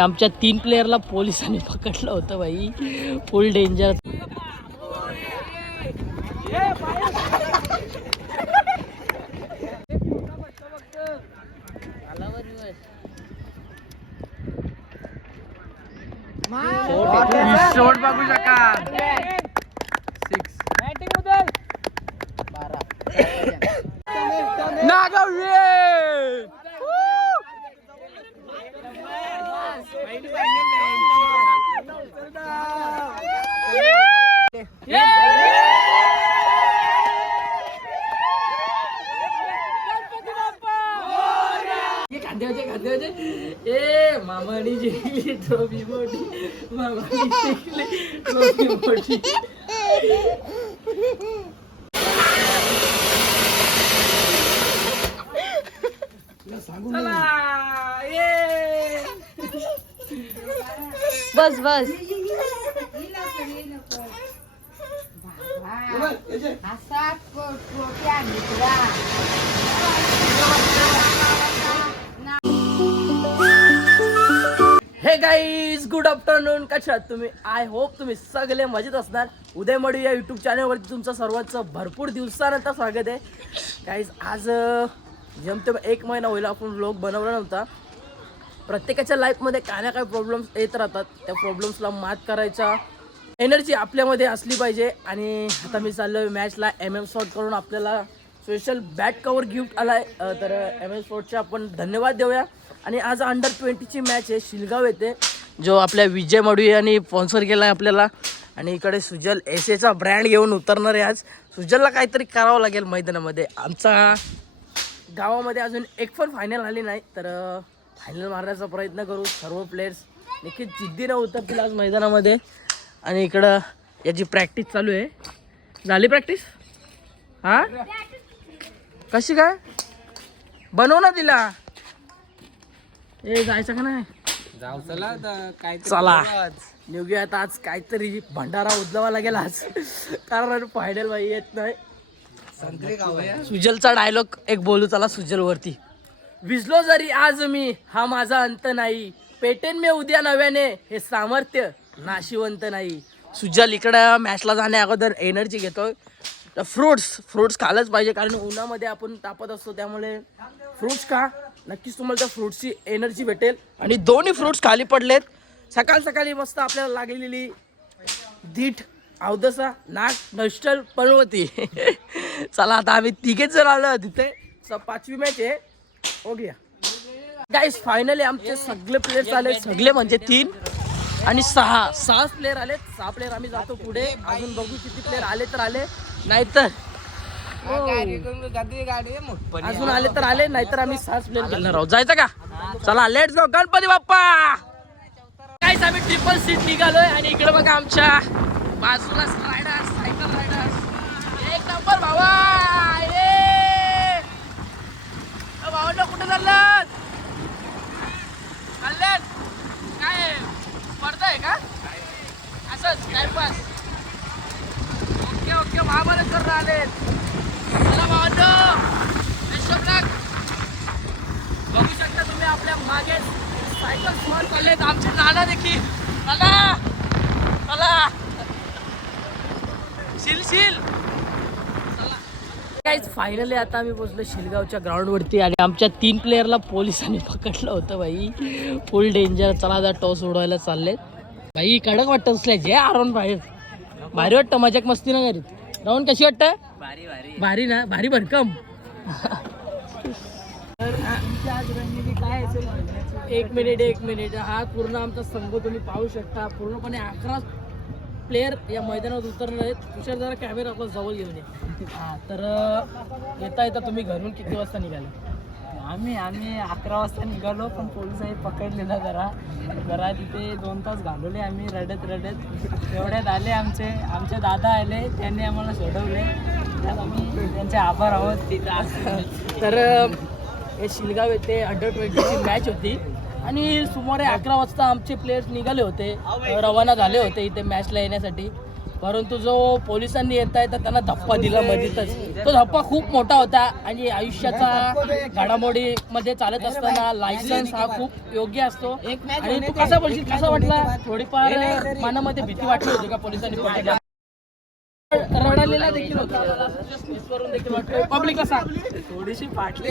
आमच्या तीन प्लेयरला पोलिसांनी पकडलं होतं बाई. फुल डेंजर बघू शकाल. खांद्याचे खांद्याचे ए मामानी जिंकली ट्रॉफी मोठी. मामानी जिंकली ट्रॉफी मोठी. बस बस. हे गाईज गुड आफ्टरनून कशा आहात तुम्ही? आय होप तुम्ही सगळे मजेत असणार. उदय मडू या यूट्यूब चॅनलवरती तुमचं सर्वांचं भरपूर दिवसानंतर स्वागत आहे. गाईज आज जमते एक महिना होईल आपण लोक बनवला नव्हता. प्रत्येकाच्या लाईफमध्ये काय ना काय प्रॉब्लेम्स येत राहतात. त्या प्रॉब्लेम्सला मात करायचा. एनर्जी आपल्यामध्ये असली पाहिजे आणि आता मी चाललो मॅचला एम एम स्पॉट करून आपल्याला स्पेशल बॅट कवर गिफ्ट आला आहे तर एम एम स्पॉटचे आपण धन्यवाद देऊया. आणि आज अंडर ट्वेंटीची मॅच आहे शिलगाव येथे जो आपल्या विजय मडू यांनी स्पॉन्सर केला आहे आपल्याला. आणि इकडे सुजल एस एचा ब्रँड घेऊन उतरणार आहे आज. सुजलला काहीतरी करावं लागेल मैदानामध्ये. आमचा गावामध्ये अजून एक पण फायनल आली नाही तर फायनल मारण्याचा प्रयत्न करू. सर्व प्लेयर्स नक्कीच जिद्दीनं उतरतील आज मैदानामध्ये. आणि इकडं याची प्रॅक्टिस चालू आहे. झाली प्रॅक्टिस हा? कशी काय? बनव ना तिला. ए जायचं का नाही? जाऊ चला काय चला. निघूया आता आज काहीतरी भंडारा उदलावा लागेल आज. कारण फायनल बाई येत नाही. सुजलचा डायलॉग एक बोलू चला सुजल वरती विजलो जरी आज मी हा माझा अंत नाही. पेटेन मी उद्या नव्याने हे सामर्थ्य नाशिवंत नाही. सुजल इकडं मॅचला जाण्या अगोदर एनर्जी घेतोय. फ्रुट्स फ्रुट्स खायलाच पाहिजे कारण उन्हामध्ये आपण तापत असतो त्यामुळे फ्रुट्स खा. नक्कीच तुम्हाला त्या फ्रुट्सची एनर्जी भेटेल. आणि दोन्ही फ्रुट्स खाली पडलेत. सकाळ सकाळी मस्त आपल्याला लागलेली दीठ अवदसा नाग नष्टल पर्वती चला आता आम्ही तिघेच जर आलो तिथे स- पाचवी मॅच आहे. ओके गाईस फायनली आमचे सगळे प्लेयर्स आले. सगळे म्हणजे तीन. आणि सहा. सहा प्लेयर आले सहा प्लेयर आम्ही जातो पुढे. अजून बघू किती प्लेयर आले तर आले. नाहीतर. अजून आले तर आले नाहीतर आम्ही सहाच प्लेयर खेळणार आहोत. जायचं का? चला लेट्स गो गणपती बाप्पा! काहीच आम्ही ट्रिपल सीट निघालोय आणि इकडे बघा आमच्या बाजूला रायडर्स सायकल रायडर्स एक नंबर भावा भावांना कुठे चाललात चालल्यात काय स्पर्धा आहे का असंच टाइमपास ओके ओके महाबळेश्वर आले चला भावांनो बेस्ट ऑफ लक बघू शकता तुम्ही आपल्या मागे सायकल स्पॉट चाललेत आमचे नाना देखील चला चला शिल शिल काहीच फायनली आता आम्ही पोहोचलो शिलगावच्या ग्राउंडवरती आणि आमच्या तीन प्लेयरला पोलिसांनी पकडलं होतं बाई. फुल डेंजर चला आता टॉस उडवायला चाललेत. बाई कडक वाटतं असल्या. जे आराम बाहेर. भारी वाटतं. मजाक मस्ती ना करीत. राहून कशी वाटतं? भारी भारी. भारी ना? भारी भरकम. एक मिनिट एक मिनिट. हा पूर्ण आमचा संघ तुम्ही पाहू शकता. पूर्णपणे अकरा प्लेयर या मैदानात उतरणार आहेत. तुषार जरा कॅमेरा आपला जवळ घेऊन ये. हा तर येता येता तुम्ही घरून किती वाजता निघाले? आम्ही आम्ही अकरा वाजता निघालो पण पोलिसांनी पकडलेला जरा. जरा तिथे दोन तास घालवले आम्ही रडत रडत. एवढ्यात आले आमचे आमचे दादा आले त्यांनी आम्हाला सोडवले. त्यात आम्ही त्यांचे आभार आहोत. तिथं तर हे शिलगाव येथे अंडर ट्वेंटीची मॅच होती. आणि सुमारे अकरा वाजता आमचे प्लेयर्स निघाले होते. रवाना झाले होते इथे मॅचला येण्यासाठी. परंतु जो पोलिसांनी येता येता त्यांना धप्पा दिला मध्येच तो धप्पा खूप मोठा होता आणि आयुष्याचा घडामोडी मध्ये चालत असताना लायसन्स हा खूप योग्य असतो. आणि तू कसा बोलशील कसा वाटला? थोडीफार मनामध्ये भीती वाटली होती का पोलिसांनी? रडालेला देखील होता. पब्लिकला सांग थोडीशी फाटली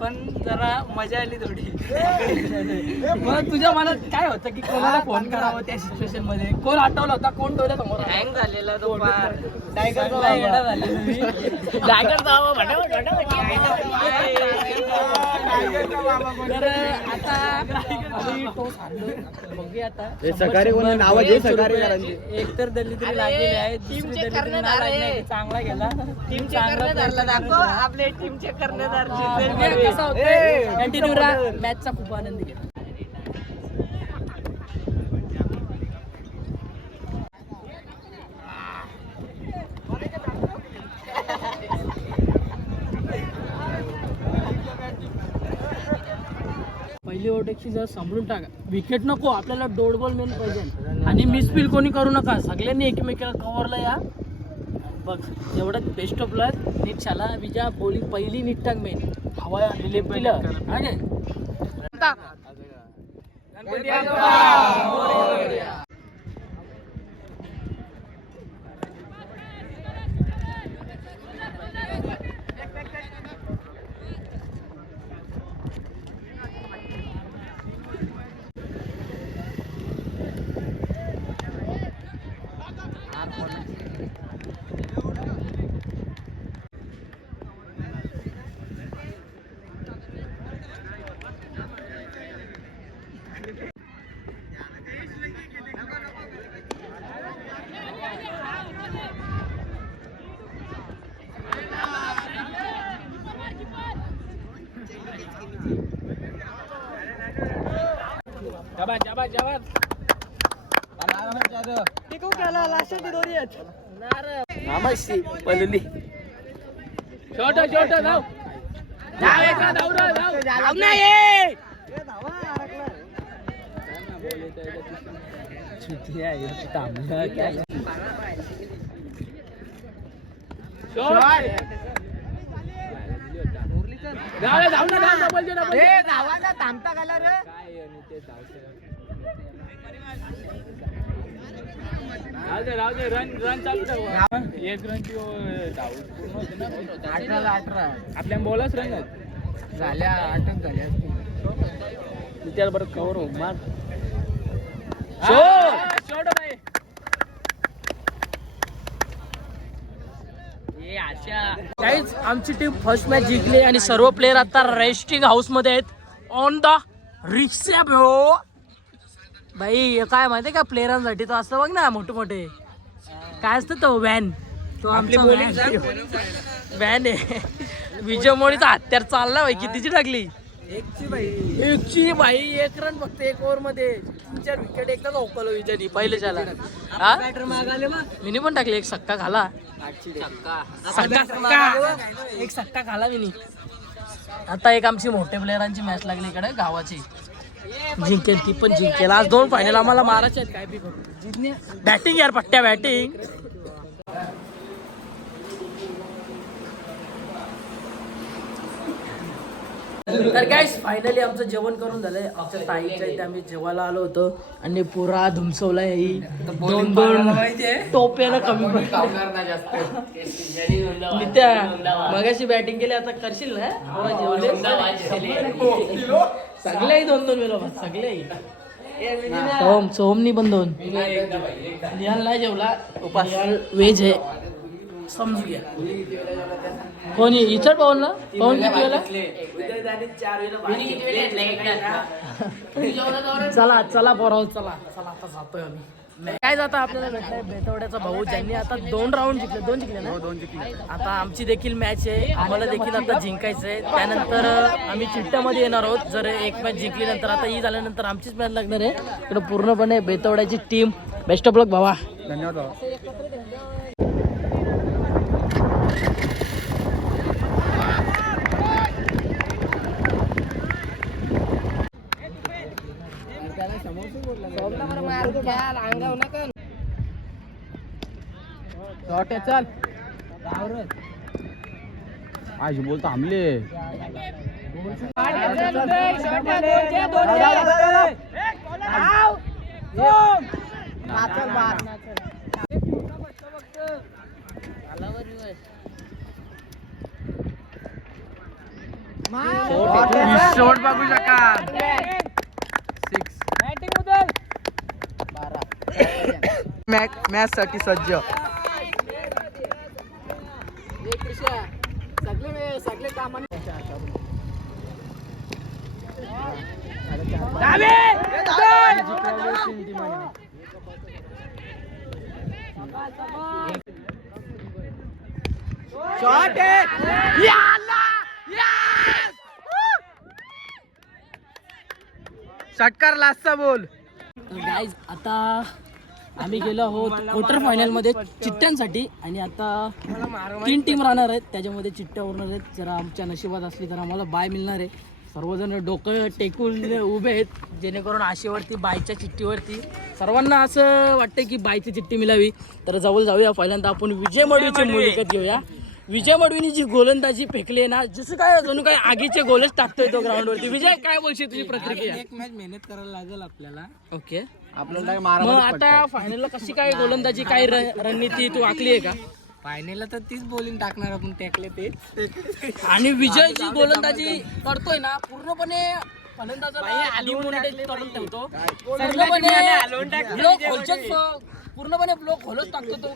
पण जरा मजा आली थोडी मग तुझ्या मनात काय होतं की कोणाला फोन करावं त्या सिच्युएशनमध्ये? कोण आठवला होता? कोण डोळ्या समोर? हँग झालेला तो फार. टायगर. एक तर दलितरी लागलेली आहे दुसरी दलितरी चांगला गेला. टीम चांगला दाखव आपले टीमचे बघूया कसा होतोय? कंटिन्यू राहा मॅचचा खूप आनंद पहिली जर सांभाळून टाका. विकेट नको आपल्याला डोड बॉल मेन पाहिजे. आणि मिसफिल कोणी करू नका. सगळ्यांनी एकमेकाला कव्हरला या. बघ एवढं बेस्ट ऑफ लक नीट शाला विजा बॉलिंग पहिली नीट टाक मेन awak Tak. जबान जबान जबान. नामशी पलुली छोट छोट धाव. धाव एका धाव रे, धाव. धाव नाही. धाव रे, धाव ना धाव डबल जे डबल जे. राहू दे राहू दे रन रन एक रन ची धाव. पूर्ण होते ना अठराला अठरा. आपल्या बॉलच रन आहेत. झाल्या अटक झाल्या. त्याला बरं कवर हो मार काहीच आमची टीम फर्स्ट मॅच जिंकली आणि सर्व प्लेयर आता रेस्टिंग हाऊसमध्ये आहेत. ऑन द रिक्षा भो भाई हे काय माहितीये का? प्लेयरांसाठी तो असतं बघ ना मोठे मोठे काय असतं तो? व्हॅन. तो आमचा व्हॅन. आहे. विजय मोळीचा हत्यार चालला भाई कितीची टाकली? एकची भाई एक रन फक्त एक ओव्हरमध्ये. तीन चार विकेट एकदाच ओकलो विजयनी पहिले झाला हा? मिनी पण टाकली एक सक्का खाला. सक्का. सक्का एक सक्का खाला मिनी. आता एक आमची मोठ्या प्लेयरांची मॅच लागली इकडे गावाची. जिंकेल ती पण जिंकेल. आज दोन फायनल आम्हाला मारायचे आहेत काय बी करू. बॅटिंग यार पट्ट्या बॅटिंग तर काय फायनली आमचं जेवण करून झालंय. आमच्या ताईच्या इथे आम्ही जेवायला आलो होतो आणि पुरा धुमसवला ही दोन दोन टोप्याला कमी नित्या मगाशी बॅटिंग केली आता करशील ना? जेवले सगळ्याही दोन दोन वेळा भात सगळ्याही सोम सोमनी पण दोन. निहाल नाही जेवला. निहाल व्हेज आहे. समजू घ्या. कोणी? इचड पाहून ना? पाहून किती वेळा? चला चला पोराव चला. चला आता जातोय आम्ही. काय जाता आपल्याला भेटलाय बेतवड्याचा भाऊ ज्यांनी आता दोन राऊंड जिंकले. दोन जिंकले ना? आता आमची देखील मॅच आहे. आम्हाला देखील आता जिंकायचं आहे त्यानंतर आम्ही चिट्ट्यामध्ये येणार आहोत. जर एक मॅच जिंकल्यानंतर आता ही झाल्यानंतर आमचीच मॅच लागणार आहे. इकडे पूर्णपणे बेतवड्याची टीम बेस्ट ऑफ लक भावा. धन्यवाद शॉर्ट आहे चल. आज बोलतो थांबले. शॉट बघू शकाल. मॅच साठी सज्ज. षटकार लास्टचा बोल. गाईज आता आम्ही गेलो आहोत क्वार्टर फायनलमध्ये चिठ्ठ्यांसाठी आणि आता तीन टीम राहणार आहेत. त्याच्यामध्ये चिठ्ठ्या उरणार आहेत. जरा आमच्या नशिबात असली तर आम्हाला बाय मिळणार आहे. सर्वजण डोकं टेकून उभे आहेत जेणेकरून आशेवरती बायच्या चिठ्ठीवरती. सर्वांना असं वाटतं की बायची चिठ्ठी मिळावी. तर जवळ जाऊया पहिल्यांदा आपण विजय मडवीची मुलाखत घेऊया. विजय मडवीने जी गोलंदाजी फेकली आहे ना जसं काय जणू काय आगीचे गोलच टाकतोय तो ग्राउंडवरती विजय काय बोलशील तुझी प्रतिक्रिया? एक मॅच मेहनत करायला लागेल आपल्याला. ओके. आपल्याला मग आता फायनलला कशी काय गोलंदाजी काय रणनीती तू आखली आहे का? फायनलला तर तीच बॉलिंग टाकणार आपण टॅकले ते. आणि विजय जी गोलंदाजी करतोय ना पूर्णपणे फलंदाजाला demotivate करून ठेवतो. पूर्णपणे पूर्णपणे ब्लॉक खोलच टाकतो तो.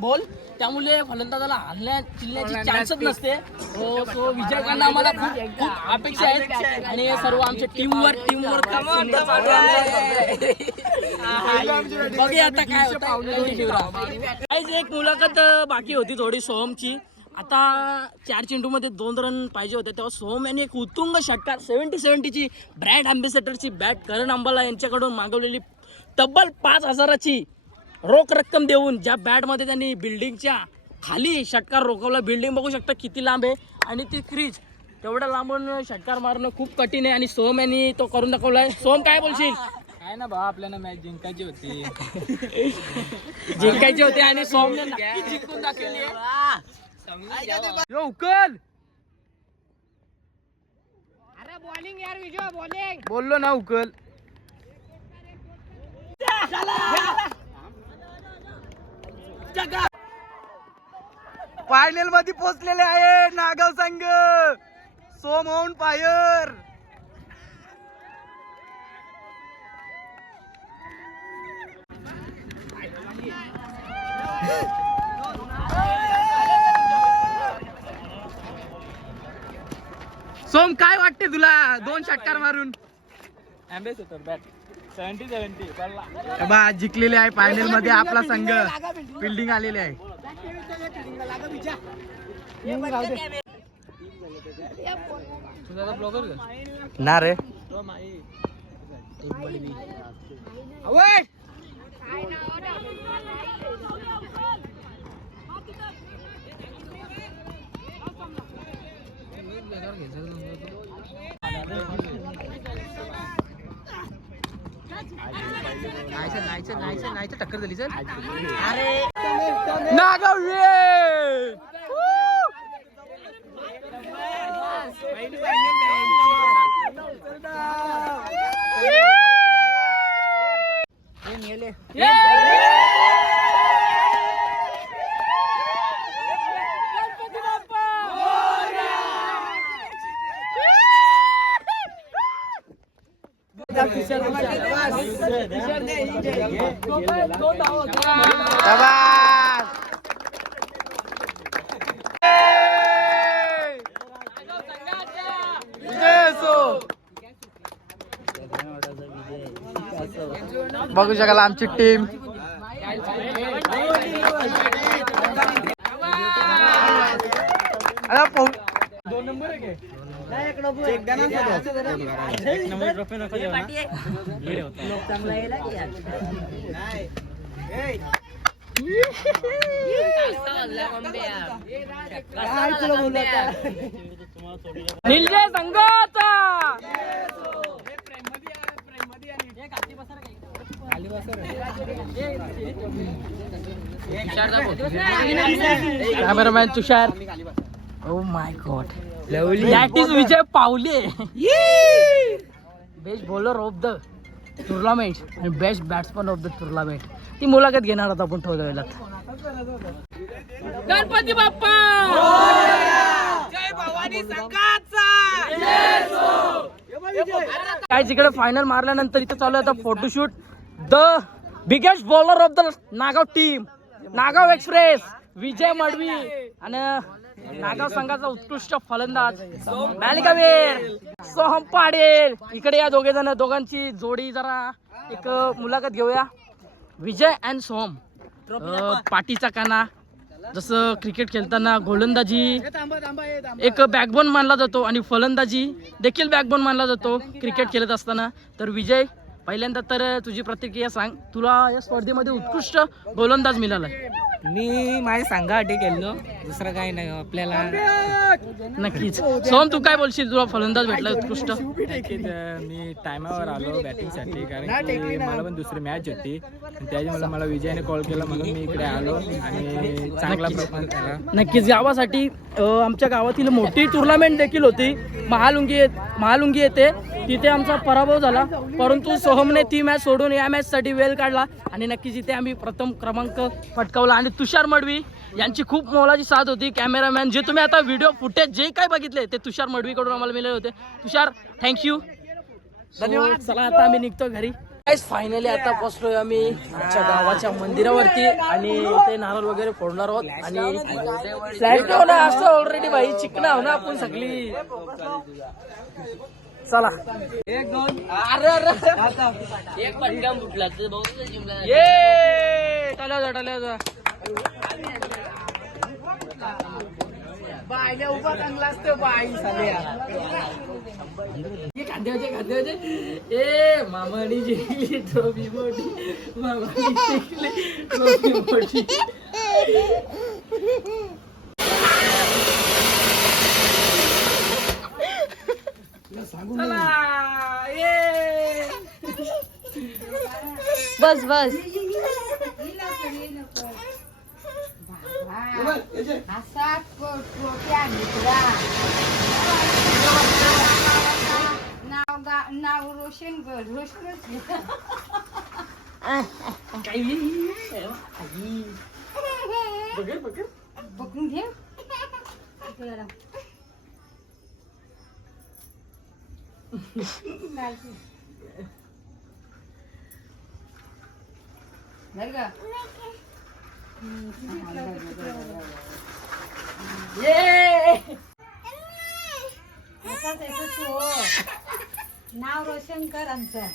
बॉल. त्यामुळे फलंदाजाला हल्ल्या चिल्ल्याची चान्सच नसते. सो विजयकांना आम्हाला खूप खूप अपेक्षा आहेत. आणि हे सर्व आमच्या टीमवर टीमवर बघूया आता काय होतं एक मुलाखत बाकी होती थोडी सोहमची. आता चार चेंडूमध्ये दोन रन पाहिजे होते. तेव्हा सोहम यांनी एक उत्तुंग षटकार सेव्हन्टी सेव्हन्टीची ब्रँड अँबेसेडरची बॅट करण अंबाला यांच्याकडून मागवलेली तब्बल पाच हजाराची रोख रक्कम देऊन ज्या बॅटमध्ये त्यांनी बिल्डिंगच्या खाली षटकार रोखवला. बिल्डिंग बघू शकता किती लांब आहे. आणि ती क्रीज तेवढ्या लांबून षटकार मारणं खूप कठीण आहे. आणि सोहम यांनी तो करून दाखवलाय. सोहम काय बोलशील? काय ना भाऊ आपल्याला मॅच जिंकायची होती. जिंकायचे होते आणि नक्की जिंकून दाखवली आहे. यो उकल! बोललो ना उकल. फायनलमध्ये पोहोचलेले आहे नागाव संघ. सोम होऊन फायर सोम काय वाटते तुला? दोन षटकार मारून? अँबेसेडर बॅट सेव्हन्टी सेव्हन्टी बा जिंकलेले आहे फायनलमध्ये आपला संघ. फिल्डिंग आलेले आहे. ना रे. टक्कर झाली सर नागाव ये बघू शकाल आमची टीम अरे पाहू- निलजे संघाचा. Cameraman Tushar oh my god that is Vijay Pawale best bowler of the tournament आणि best batsman of the tournament ती मुलाखत घेणार आहोत आपण थोड्या वेळात गणपती बाप्पा! काय तिकडे फायनल मारल्यानंतर इथे चालू आहे आता photoshoot the biggest bowler of the Nagaon team Nagaon express Vijay Madvi. आणि नागाव संघाचा उत्कृष्ट फलंदाज मालिकावीर सोहम पाडेल इकडे या दोघे जण दोघांची जोडी जरा एक मुलाखत घेऊया. विजय अँड सोहम. पाटीचा पाठीचा काना. जसं क्रिकेट खेळताना गोलंदाजी एक बॅकबोन मानला जातो आणि फलंदाजी देखील बॅकबोन मानला जातो क्रिकेट खेळत असताना. तर विजय पहिल्यांदा तर तुझी प्रतिक्रिया सांग. तुला या स्पर्धेमध्ये उत्कृष्ट गोलंदाज मिळाला मी माझ्या संघासाठी गेलो दुसरं काही नाही आपल्याला नक्कीच. सोहम तू काय बोलशील? तुला फलंदाज भेटला उत्कृष्ट. मी टायमावर आलो बॅटिंगसाठी कारण की मला पण दुसरी मॅच होती. त्याच्यामुळे मला विजयाने कॉल केला म्हणून मी इकडे आलो आणि चांगला परफॉर्मन्स केला. नक्कीच. गावासाठी आमच्या गावातील मोठी टुर्नामेंट देखील होती. महालुंगी येत- महालुंगी येते तिथे आमचा पराभव झाला. परंतु सोहमने ती मॅच सोडून या मॅचसाठी वेळ काढला. आणि नक्कीच इथे आम्ही प्रथम क्रमांक पटकावला. आणि तुषार मडवी यांची खूप मोलाची साथ होती कॅमेरामॅन जे तुम्ही आता व्हिडिओ फुटेज जे काय बघितले ते तुषार मडवीकडून आम्हाला मिळाले होते. तुषार थँक्यू धन्यवाद. चला आता आम्ही निघतो घरी. फायनली आता पोहोचलोय आम्ही आमच्या गावाच्या मंदिरावरती आणि इथे नारळ वगैरे फोडणार आहोत आणि फ्लॅट ना असं ऑलरेडी भाई चिकना हो ना आपण सगळी. चला. एक दोन. अरे अरे. एक पटका फुटला ये टाल्या होता टाल्या होता बायल्या उभा चांगला असतो बाई साल्या हे खांदे होते खांदे होते. ए मामानी जिंकली ट्रॉफी मोठी. मामानी जिंकली ट्रॉफी मोठी. ये. बस टोप्या घेतला नाव गा- नाव रोशन कर रोशनच पकडून घे नाव रोशन कर आमचं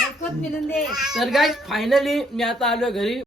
लवकर मिळून दे तर काय फायनली मी आता आलोय घरी.